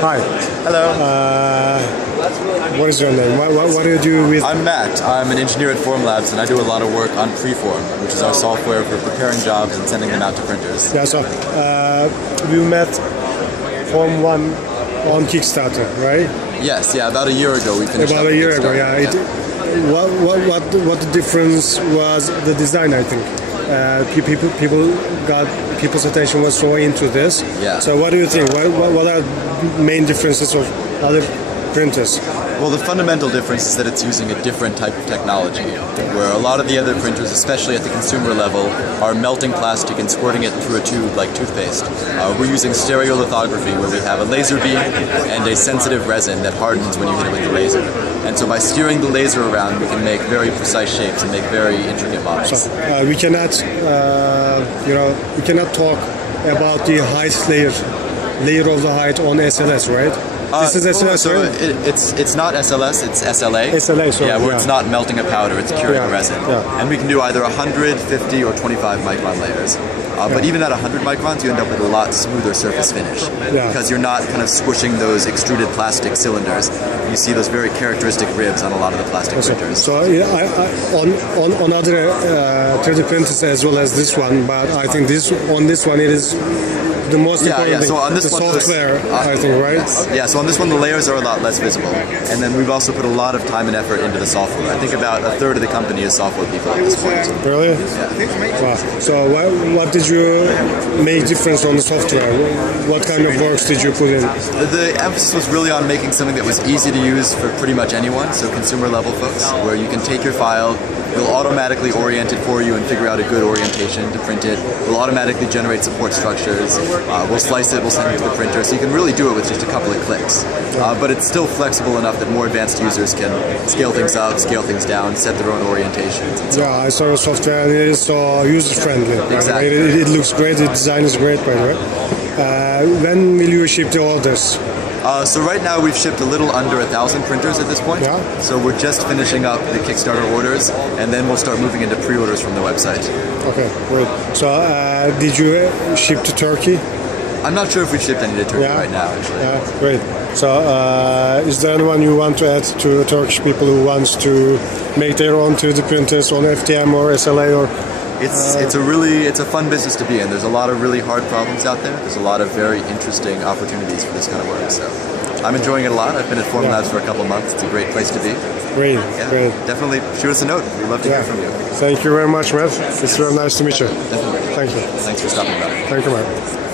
Hi. Hello. What is your name? What do you do with... I'm Matt. I'm an engineer at Formlabs, and I do a lot of work on Freeform, which is our software for preparing jobs and sending them out to printers. Yeah, so we met Form1 on Kickstarter, right? Yes, yeah, about a year ago we finished. About a year ago, yeah. What the difference was the design, I think. People's attention was so into this. Yeah. So what do you think? What are main differences of other printers? Well, the fundamental difference is that it's using a different type of technology, where a lot of the other printers, especially at the consumer level, are melting plastic and squirting it through a tube like toothpaste. We're using stereolithography, where we have a laser beam and a sensitive resin that hardens when you hit it with the laser. And so by steering the laser around, we can make very precise shapes and make very intricate models. So we cannot talk about the height layer of the height on SLS, right? This is SLS, right? It's not SLS, it's SLA. SLA, sorry. Yeah, where it's not melting a powder, it's curing a resin. Yeah. And we can do either 100, 50, or 25 micron layers. But even at 100 microns, you end up with a lot smoother surface finish. Yeah. Because you're not kind of squishing those extruded plastic cylinders. You see those very characteristic ribs on a lot of the plastic printers. So on other 3D printers as well as this one, but I think on this one it is the most important thing, so on this the one, software, I think, right? Yes. Yeah, so on this one the layers are a lot less visible. And then we've also put a lot of time and effort into the software. I think about a third of the company is software people at this point. Really? Yeah. Wow. So what did you make difference on the software? What kind of works did you put in? The emphasis was really on making something that was easy to use for pretty much anyone, so consumer level folks, where you can take your file, we'll automatically orient it for you and figure out a good orientation to print it. We'll automatically generate support structures. We'll slice it, we'll send it to the printer, so you can really do it with just a couple of clicks. But it's still flexible enough that more advanced users can scale things up, scale things down, set their own orientations. And so yeah, I saw the software and it is so user-friendly. Exactly. It looks great, the design is great, by the way. When will you ship the orders? So right now we've shipped a little under 1,000 printers at this point. Yeah. So we're just finishing up the Kickstarter orders, and then we'll start moving into pre-orders from the website. Okay, great. So did you ship to Turkey? I'm not sure if we've shipped any to Turkey right now, actually. Yeah, great. So is there anyone you want to add to Turkish people who wants to make their own 3D printers on FDM or SLA or... It's a fun business to be in. There's a lot of really hard problems out there. There's a lot of very interesting opportunities for this kind of work. So I'm enjoying it a lot. I've been at Formlabs for a couple of months. It's a great place to be. Great, yeah, great. Definitely shoot us a note. We'd love to hear from you. Thank you very much, Matt. It's very nice to meet you. Definitely. Thank you. Thanks for stopping by. Thank you, Matt.